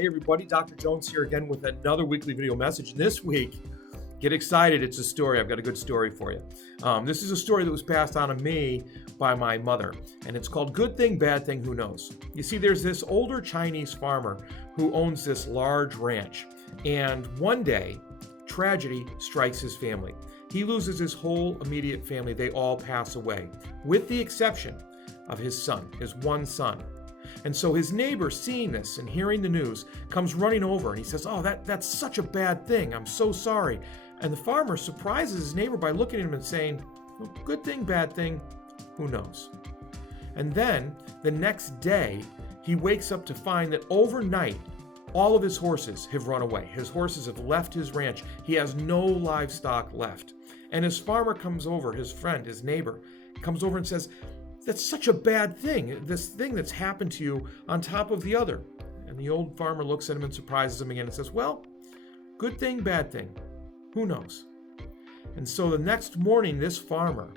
Hey everybody, Dr. Jones here again with another weekly video message. This week, get excited, it's a story. I've got a good story for you. This is a story that was passed on to me by my mother, and it's called Good Thing, Bad Thing, Who Knows? You see, there's this older Chinese farmer who owns this large ranch, and one day, tragedy strikes his family. He loses his whole immediate family. They all pass away, with the exception of his son, his one son. And so his neighbor, seeing this and hearing the news, comes running over and he says, "Oh, that's such a bad thing. I'm so sorry." And the farmer surprises his neighbor by looking at him and saying, "Well, good thing, bad thing, who knows?" And then the next day, he wakes up to find that overnight, all of his horses have run away. His horses have left his ranch. He has no livestock left. And his farmer comes over, his friend, his neighbor, comes over and says, "That's such a bad thing, this thing that's happened to you on top of the other." And the old farmer looks at him and surprises him again and says, "Well, good thing, bad thing, who knows?" And so the next morning, this farmer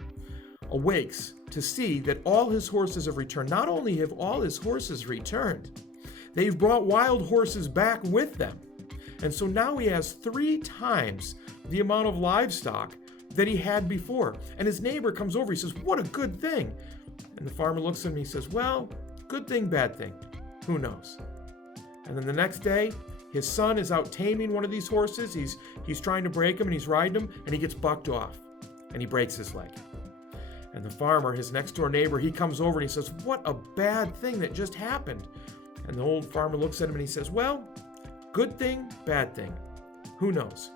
awakes to see that all his horses have returned. Not only have all his horses returned, they've brought wild horses back with them. And so now he has 3 times the amount of livestock that he had before. And his neighbor comes over, he says, "What a good thing." And the farmer looks at him and he says, "Well, good thing, bad thing, who knows?" And then the next day, his son is out taming one of these horses. He's trying to break him and he's riding him and he gets bucked off and he breaks his leg. And the farmer, his next door neighbor, he comes over and he says, "What a bad thing that just happened." And the old farmer looks at him and he says, "Well, good thing, bad thing, who knows?"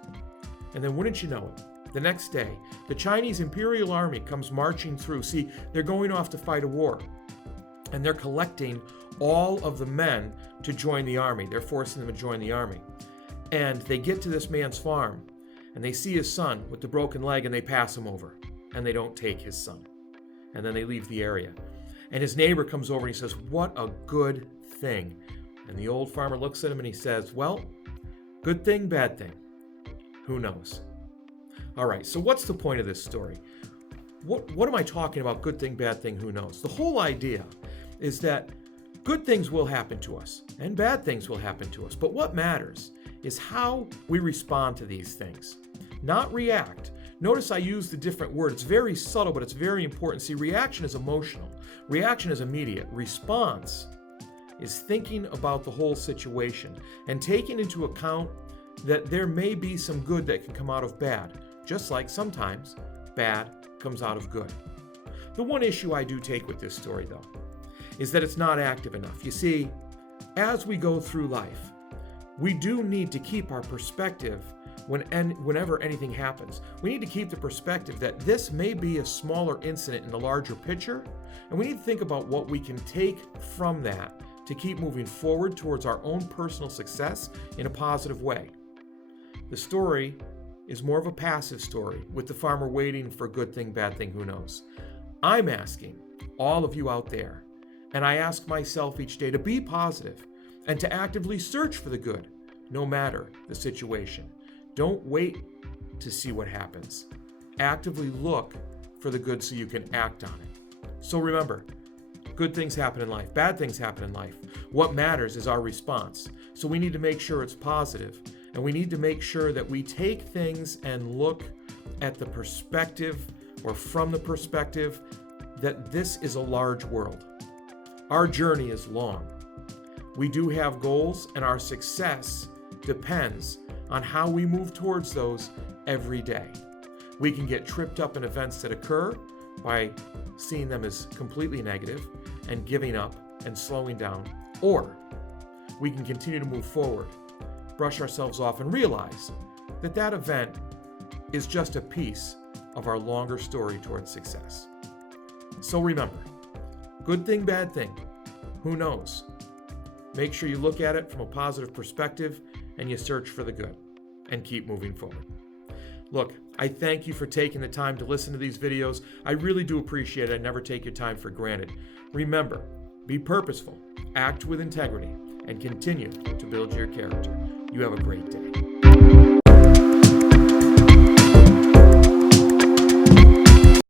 And then wouldn't you know it, the next day, the Chinese Imperial Army comes marching through. See, they're going off to fight a war, and they're collecting all of the men to join the army. They're forcing them to join the army. And they get to this man's farm, and they see his son with the broken leg, and they pass him over, and they don't take his son. And then they leave the area. And his neighbor comes over, and he says, "What a good thing." And the old farmer looks at him, and he says, "Well, good thing, bad thing, who knows?" All right, so what's the point of this story? What am I talking about? Good thing, bad thing, who knows? The whole idea is that good things will happen to us and bad things will happen to us. But what matters is how we respond to these things, not react. Notice I use the different word. It's very subtle, but it's very important. See, reaction is emotional. Reaction is immediate. Response is thinking about the whole situation and taking into account that there may be some good that can come out of bad. Just like sometimes bad comes out of good. The one issue I do take with this story, though, is that it's not active enough. You see, as we go through life, we do need to keep our perspective whenever anything happens. We need to keep the perspective that this may be a smaller incident in the larger picture, and we need to think about what we can take from that to keep moving forward towards our own personal success in a positive way. The story is more of a passive story, with the farmer waiting for good thing, bad thing, who knows. I'm asking all of you out there, and I ask myself each day, to be positive and to actively search for the good, no matter the situation. Don't wait to see what happens. Actively look for the good so you can act on it. So remember, good things happen in life, bad things happen in life. What matters is our response. So we need to make sure it's positive. And we need to make sure that we take things and look at the perspective, or from the perspective, that this is a large world. Our journey is long. We do have goals, and our success depends on how we move towards those every day. We can get tripped up in events that occur by seeing them as completely negative and giving up and slowing down, or we can continue to move forward, brush ourselves off, and realize that that event is just a piece of our longer story towards success. So remember, good thing, bad thing, who knows? Make sure you look at it from a positive perspective and you search for the good and keep moving forward. Look, I thank you for taking the time to listen to these videos. I really do appreciate it. I never take your time for granted. Remember, be purposeful, act with integrity, and continue to build your character. You have a great day.